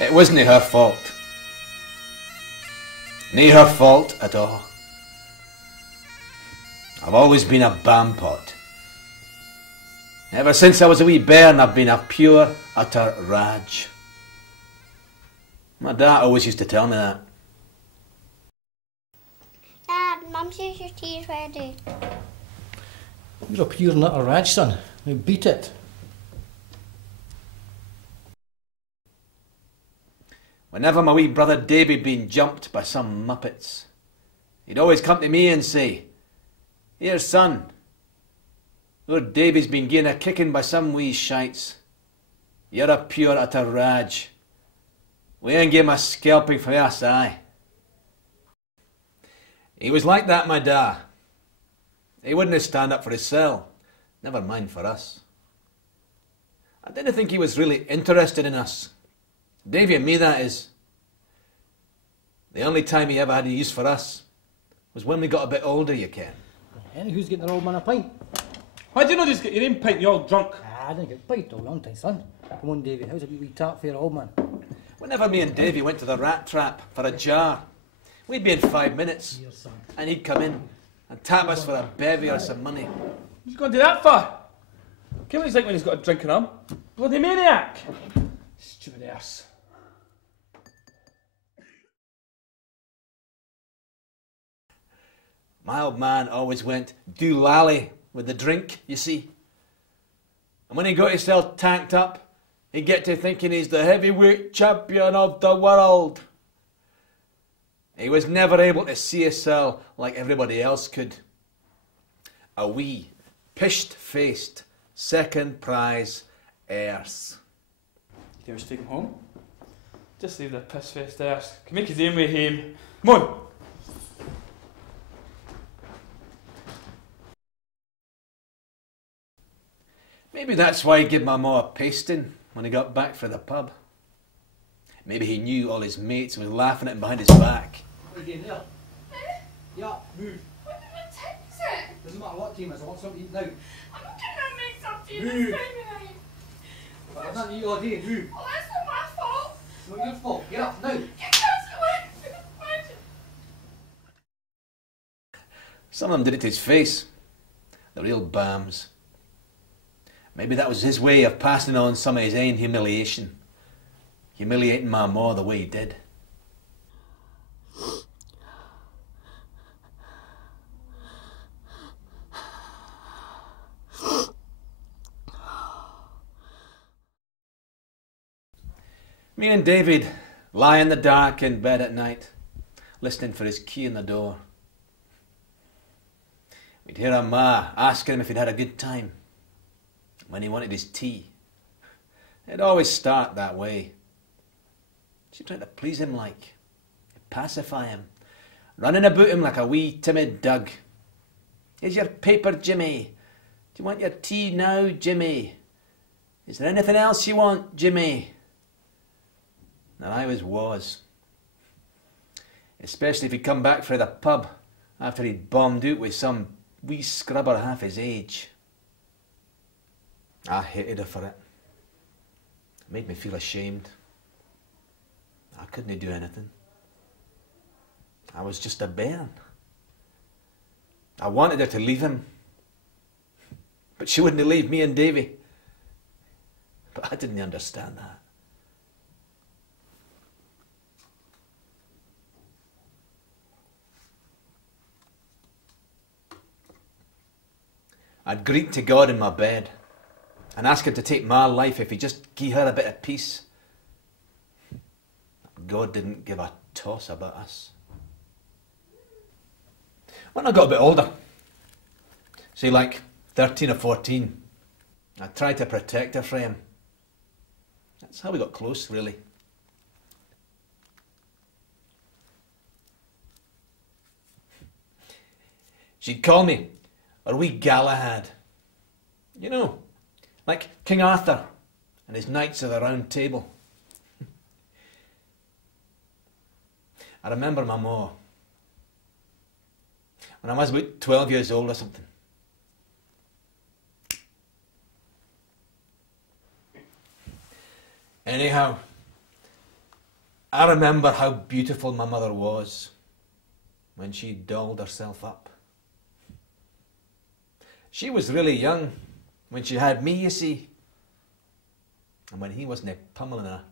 It wasn't her fault. Nae her fault at all. I've always been a bampot. Ever since I was a wee bairn, I've been a pure, utter raj. My dad always used to tell me that. Dad, Mum says your tea is ready. You're a pure and utter raj, son. Now beat it. Whenever my wee brother Davy'd been jumped by some muppets, he'd always come to me and say, "Here, son, our Davy's been given a kicking by some wee shites. You're a pure utter raj. We ain't give him a scalping for us, aye." He was like that, my da. He wouldn't stand up for himself, never mind for us. I didn't think he was really interested in us. Davy and me, that is. The only time he ever had a use for us was when we got a bit older, you ken. And who's getting their old man a pint? Why do you not just get your own pint, you're all drunk? I didn't get a pint all long time, son. Come on, Davy, how's a wee tart for your old man? Whenever me and Davy went to the rat trap for a jar, we'd be in 5 minutes, Here, son. and he'd come in and tap us for a bevy or some money. What's he going to do that for? Look what he's like when he's got a drink in him. Bloody maniac! Stupid ass. My old man always went doolally with the drink, you see. And when he got himself tanked up, he'd get to thinking he's the heavyweight champion of the world. He was never able to see himself like everybody else could. A wee, pished-faced, second prize arse. You think we should take him home? Just leave the piss-faced ass. Can make his own way home. Come on! Maybe that's why he gave my ma a pasting when he got back from the pub. Maybe he knew all his mates were laughing at him behind his back. What are you doing there? Yeah, move. What did it take it? Doesn't matter what team it is, I want something to eat now. I'm not gonna make something Move. this time. But I've nothing to eat all day, move. Oh, that's not my fault. It's not your fault, get up now. You can't away. Some of them did it to his face. The real bams. Maybe that was his way of passing on some of his own humiliation. Humiliating my ma the way he did. Me and David lie in the dark in bed at night, listening for his key in the door. We'd hear our ma asking him if he'd had a good time, when he wanted his tea. It'd always start that way. She tried to please him like, pacify him, running about him like a wee timid dog. "Here's your paper, Jimmy. Do you want your tea now, Jimmy? Is there anything else you want, Jimmy?" And I was. Especially if he'd come back from the pub after he'd bombed out with some wee scrubber half his age. I hated her for it. It made me feel ashamed. I couldn't do anything. I was just a bairn. I wanted her to leave him, but she wouldn't leave me and Davy. But I didn't understand that. I'd greet to God in my bed and ask him to take my life if he just gave her a bit of peace. God didn't give a toss about us. When I got a bit older, say like 13 or 14, I tried to protect her from him. That's how we got close, really. She'd call me her wee Galahad. You know, like King Arthur and his knights of the Round Table. I remember my ma, when I was about 12 years old or something. Anyhow, I remember how beautiful my mother was when she dolled herself up. She was really young when she had me, you see. And when he wasn't pummeling her,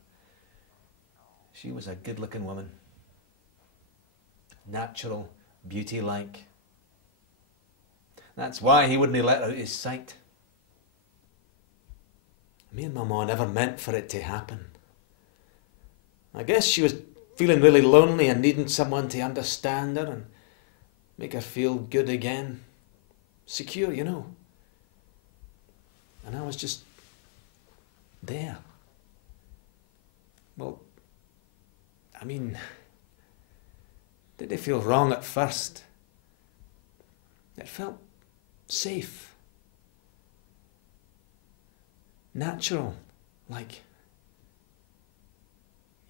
she was a good-looking woman. Natural beauty-like. That's why he wouldn't let her out of his sight. Me and my ma never meant for it to happen. I guess she was feeling really lonely and needing someone to understand her and make her feel good again. Secure, you know. And I was just there. Well, I mean, did it feel wrong at first? It felt safe. Natural, like.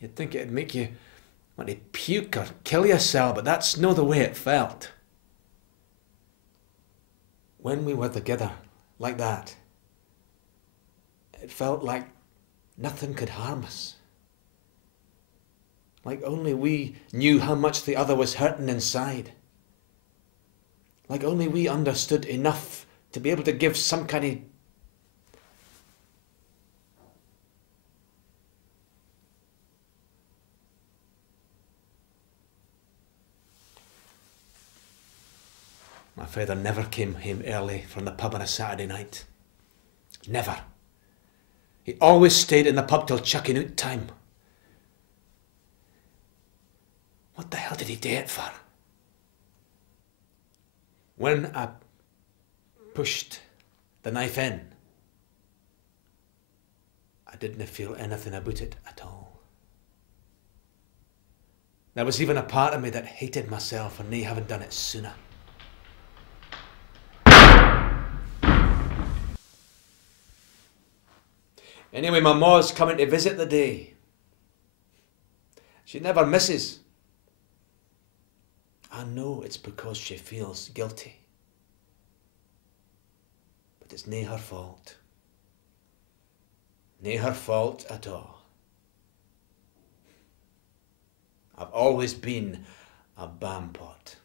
You'd think it'd make you want to puke or kill yourself, but that's no the way it felt. When we were together, like that, it felt like nothing could harm us. Like only we knew how much the other was hurting inside. Like only we understood enough to be able to give some kind of My father never came home early from the pub on a Saturday night. Never. He always stayed in the pub till chucking out time. What the hell did he do it for? When I pushed the knife in, I didn't feel anything about it at all. There was even a part of me that hated myself for not having done it sooner. Anyway, my ma's coming to visit the day. She never misses. I know it's because she feels guilty. But it's nae her fault. Nae her fault at all. I've always been a bam pot.